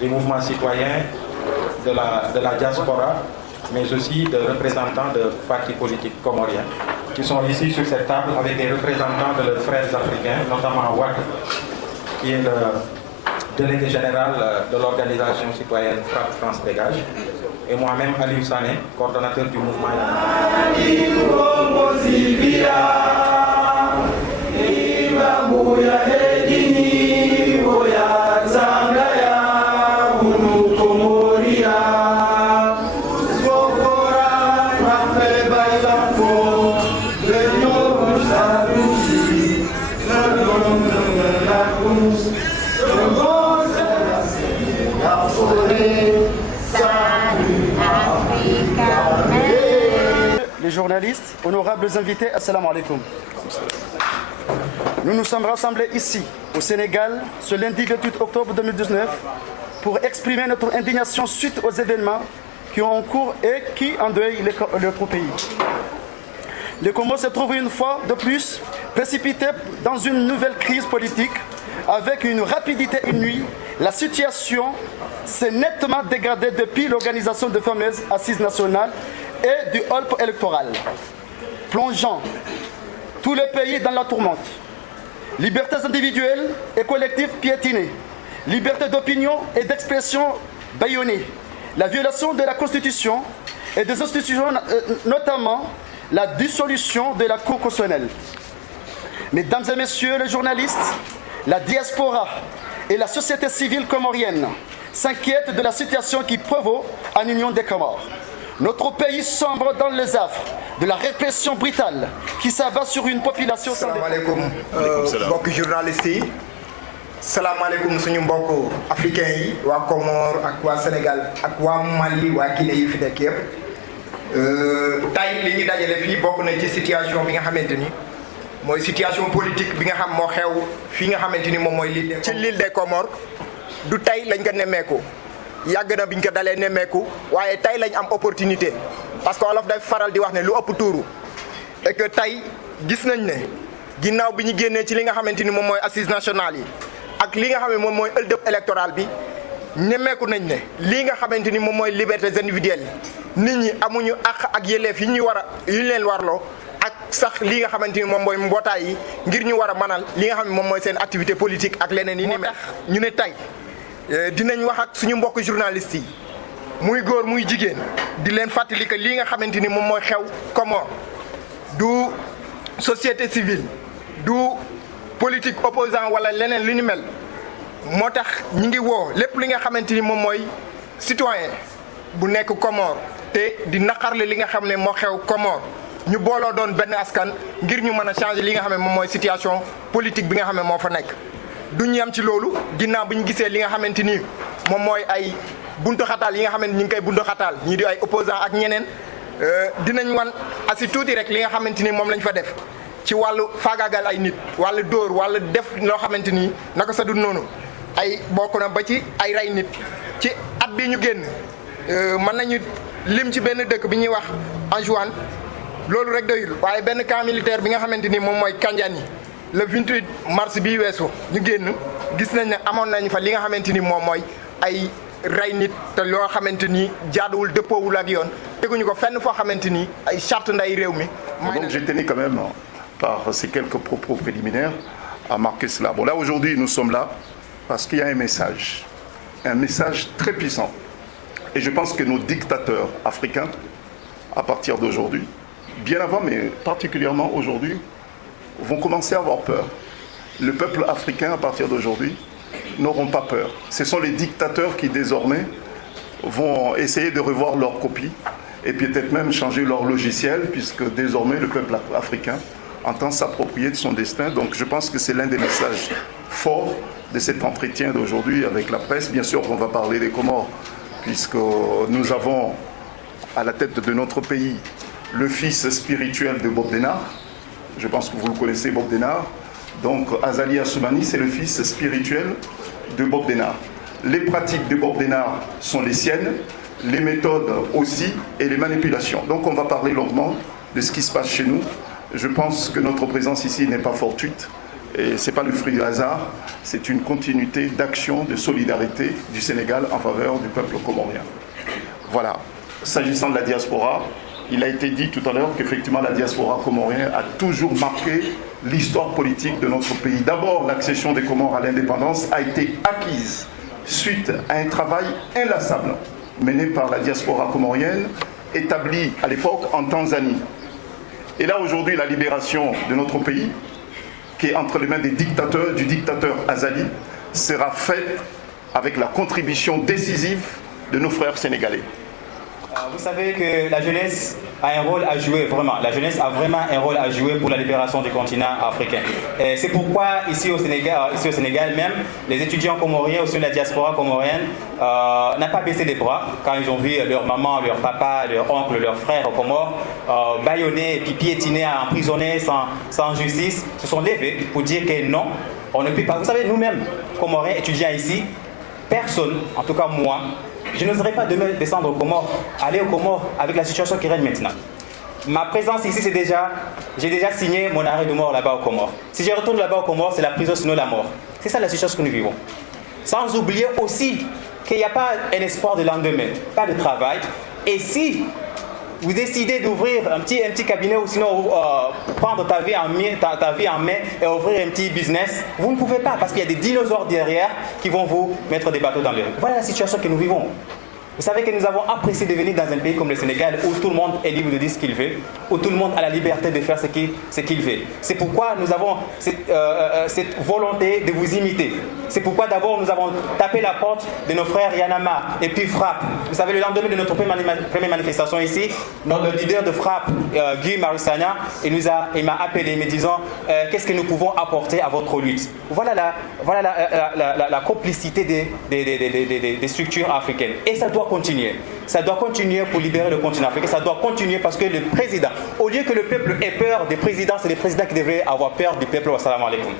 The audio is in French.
des mouvements citoyens, de la diaspora, mais aussi de représentants de partis politiques comoriens qui sont ici sur cette table avec des représentants de leurs frères africains, notamment Wad, qui est le délégué général de l'organisation citoyenne Frappe France Dégage, et moi-même Aliou Sané, coordonnateur du mouvement. Les journalistes, honorables invités, assalamu alaikum. Nous nous sommes rassemblés ici, au Sénégal, ce lundi 28 octobre 2019, pour exprimer notre indignation suite aux événements qui ont en cours et qui endeuillent notre pays. Le Congo se trouve une fois de plus précipité dans une nouvelle crise politique avec une rapidité inouïe. La situation s'est nettement dégradée depuis l'organisation de fameuses assises nationales et du hall électoral, plongeant tout le pays dans la tourmente. Libertés individuelles et collectives piétinées, liberté d'opinion et d'expression bâillonnée, la violation de la Constitution et des institutions, notamment la dissolution de la Cour constitutionnelle. Mesdames et messieurs les journalistes, la diaspora et la société civile comorienne s'inquiètent de la situation qui prévaut en Union des Comores. Notre pays sombre dans les affres de la répression brutale qui s'abat sur une population sans défense. Salam alaikum, journalistes. Salam alaikum suñu mbokk africains yi waa Comores ak waa Sénégal ak waa Mali waa Guinée yi fi nekk yëpp tey li ñu dajale fii bokk na ci situation bi nga xamante ni mooy situation politique bi nga xam moo xew fii nga xamante ni moom mooy l'île des Comores du tey lañ ko nemmeeku yàgg na biñ ko dalee nemmeeku waaye tey lañ am opportunité parce que olof day faral di wax ne lu ëpp tuuru et que tey gis nañ ne ginnaaw bi ñu génnee ci li nga xamante ni moom mooy assises nationales yi ak li nga xam ne moom mooy ëllëg électoral bi nemmeeku nañ ne lii nga xamante ni moom mooy libertés individuelles nit ñi amuñu àq ak yelleef yi ñu leen warloo ak sax li nga xamante ni moom mooy mbootaay yi ngir ñu war a mënal li nga xam ne moom mooy seen activité politique ak leneen yi ni mel. ñu ne tey dinañ wax ak suñu mbokk journalistes yi muy góor muy jigéen di leen fàttali que lii nga xamante ni moom mooy xew Comores du société civile du politique opposant wala leneen lu ni mel moo tax ñi ngi woo lépp li nga xamante ni moom mooy citoyen bu nekk Comores te di naqarle li nga xam ne moo xew Comores ñu booloo doon benn askan ngir ñu mën a changer li nga xam ne moom mooy situation politique bi nga xam ne moo fa nekk. duñ yam ci loolu ginnaaw bi ñu gisee li nga xamante ni moom mooy ay buntu xataal yi nga xamante ni ñu ngi koy buntu xataal ñii di ay opposant ak ñeneen dinañ wan asi tuuti rek li nga xamante ni moom lañ fa def ci wàllu faagaagal ay nit wàllu dóor wàllu def loo xamante ni naka sa dul noonu ay bokk na ba ci ay rey nit ci at bi ñu génn mën nañu lim ci benn dëkk bi ñuy wax Anjouane loolu rek doyul waaye benn camp militaire bi nga xamante ni moom mooy Kandiani le 28 mars bii weesu ñu génn gis nañ ne amoon nañ fa li nga xamante ni moom mooy ay rey nit te loo xamante ni jaaduwul dëppoowul ak yoon teguñu ko fenn foo xamante ni ay charte nday réew mi. Donc je tenais quand même par ces quelques propos préliminaires à marquer cela. Bon là aujourd'hui nous sommes là parce qu'il y a un message très puissant et je pense que nos dictateurs africains à partir d'aujourd'hui, bien avant mais particulièrement aujourd'hui, vont commencer à avoir peur. Le peuple africain, à partir d'aujourd'hui, n'auront pas peur. Ce sont les dictateurs qui, désormais, vont essayer de revoir leur copie et peut-être même changer leur logiciel, puisque désormais, le peuple africain entend s'approprier de son destin. Donc, je pense que c'est l'un des messages forts de cet entretien d'aujourd'hui avec la presse. Bien sûr qu'on va parler des Comores, puisque nous avons à la tête de notre pays le fils spirituel de Bob Denard. Je pense que vous le connaissez, Bob Denard. Donc, Azali Assoumani, c'est le fils spirituel de Bob Denard. Les pratiques de Bob Denard sont les siennes, les méthodes aussi et les manipulations. Donc, on va parler longuement de ce qui se passe chez nous. Je pense que notre présence ici n'est pas fortuite Et ce n'est pas le fruit du hasard, c'est une continuité d'action, de solidarité du Sénégal en faveur du peuple comorien. Voilà. S'agissant de la diaspora, il a été dit tout à l'heure qu'effectivement la diaspora comorienne a toujours marqué l'histoire politique de notre pays. D'abord, l'accession des Comores à l'indépendance a été acquise suite à un travail inlassable mené par la diaspora comorienne, établie à l'époque en Tanzanie. Et là, aujourd'hui, la libération de notre pays, qui est entre les mains des dictateurs, du dictateur Azali, sera faite avec la contribution décisive de nos frères sénégalais. Vous savez que la jeunesse a un rôle à jouer, vraiment. La jeunesse a vraiment un rôle à jouer pour la libération du continent africain. C'est pourquoi ici au Sénégal même, les étudiants comoriens, aussi la diaspora comorienne, n'ont pas baissé les bras quand ils ont vu leur maman, leur papa, leur oncle, leur frère aux Comores bâillonnés, puis piétinés, emprisonnés sans justice. Se sont levés pour dire que non, on ne peut pas. Vous savez, nous-mêmes, Comoriens, étudiants ici, personne, en tout cas moi, je n'oserais pas demain descendre aux Comores, aller aux Comores avec la situation qui règne maintenant. Ma présence ici, j'ai déjà signé mon arrêt de mort là-bas aux Comores. Si je retourne là-bas aux Comores, c'est la prison sinon la mort. C'est ça la situation que nous vivons. Sans oublier aussi qu'il n'y a pas un espoir de lendemain, pas de travail. Et si vous décidez d'ouvrir un petit cabinet ou sinon prendre ta vie en main et ouvrir un petit business, vous ne pouvez pas parce qu'il y a des dinosaures derrière qui vont vous mettre des bateaux dans le riz. Voilà la situation que nous vivons. Vous savez que nous avons apprécié de venir dans un pays comme le Sénégal où tout le monde est libre de dire ce qu'il veut, où tout le monde a la liberté de faire ce qu'il veut. C'est pourquoi nous avons cette volonté de vous imiter. C'est pourquoi d'abord nous avons tapé la porte de nos frères Yanama et puis Frappe. Vous savez, le lendemain de notre première manifestation ici, notre leader de Frappe, Guy Marissagna, il m'a appelé me disant qu'est-ce que nous pouvons apporter à votre lutte. Voilà la complicité des structures africaines. Et ça doit continuer. Ça doit continuer pour libérer le continent africain. Ça doit continuer parce que le président, au lieu que le peuple ait peur des présidents, c'est les présidents qui devraient avoir peur du peuple. Wassalamu alaikum.